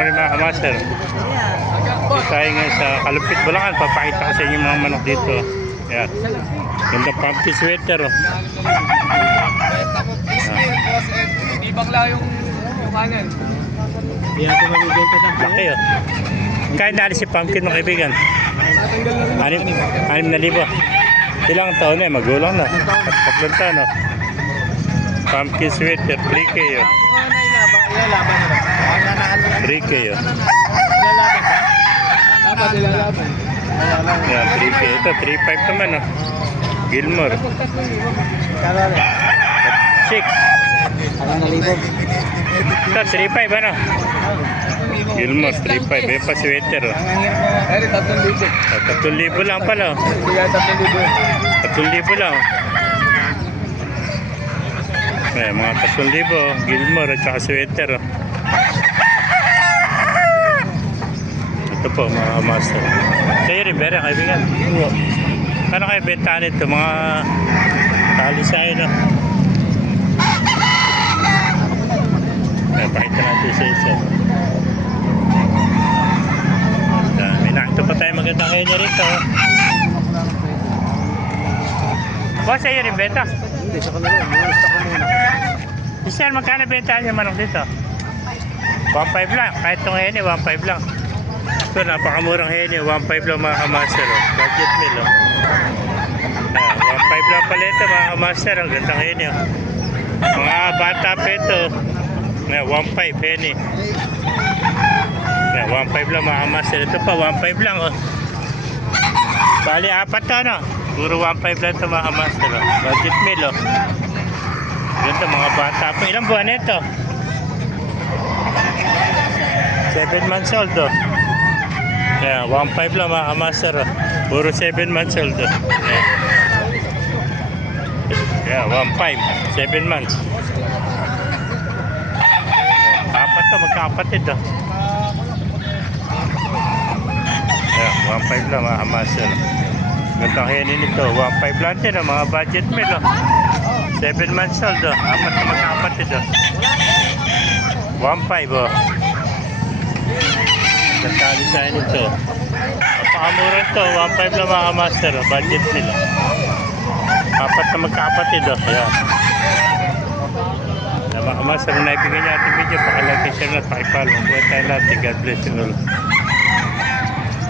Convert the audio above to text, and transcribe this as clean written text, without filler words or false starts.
morning mga kamaster. Tayo ngayon sa Kalupit, Bulacan. Papakita ko sa inyo mga manok dito. Yan. Ganda pumpkin sweater. Ibang lang yung kanan. Hindi natin mabibenta ng Laki oh. Kaya naalis si pumpkin mga kaibigan. 6,000. Ilang taon na eh, magulang na. Tatlong taon no. Pumpkin sweater, 3K oh. 3K oh. Dapat ilalaban. Yan, 3K. Ito, 3,500 naman oh. Gilmore. 6. Ito, 3,500 ano? Gilmore, 3,500. May pa sweater oh. Ay, 3,000. 3,000 lang pala oh. Kaya 3,000. 3,000 lang. Ayan, mga 3,000 oh. Gilmore at saka sweater oh. Ito po mga master. Kayo rin, Bera, kaibigan. Ano kayo bentahan ito? Mga talisay no? Ayan, pakita natin sa isa. May nakita pa tayo magandang kayo niya rito. Boss, sa'yo rin benta? Hindi, sa kanila. Gusto ko muna. Sir, magkano bentahan niya manok dito? 1,500 lang. Kahit itong hene, 1,500 lang. Ito, napakamurang hene. 1,500 lang mga kamaster. Oh. Budget meal. Oh. 1,500 lang pala ito mga kamaster. Ang gandang hene. Oh. Mga bata pa ito. 1,500 hene. 1,500 lang mga kamaster. Ito pa, 1,500 lang. Oh. Bali, 4 to ano? Puro 1,500 lang ito mga kamaster. Oh. Budget meal. Oh. Ganda mga bata pa. Ilang buwan na ito? 7 months old oh. Yeah, 1,500 lang mga kamaster oh. Puro 7 months old oh. Yeah, 1,500 7 months. Apat to, magkakapatid oh. Yeah, 1,500 lang mga kamaster. Gandang hinin nito. 1,500 lang din oh. Mga budget meal oh. 7 months old oh. Apat na magkakapatid oh. 1,500 oh. Nagtali sa inyo ito. Napakamura ito. 1,500 lang mga master. Budget nila. Apat na magkakapatid. Ayan. Mga master, na ibigay niya ating video. Pakilike, share at pakipalo. Mabuhay tayo natin. God bless you all.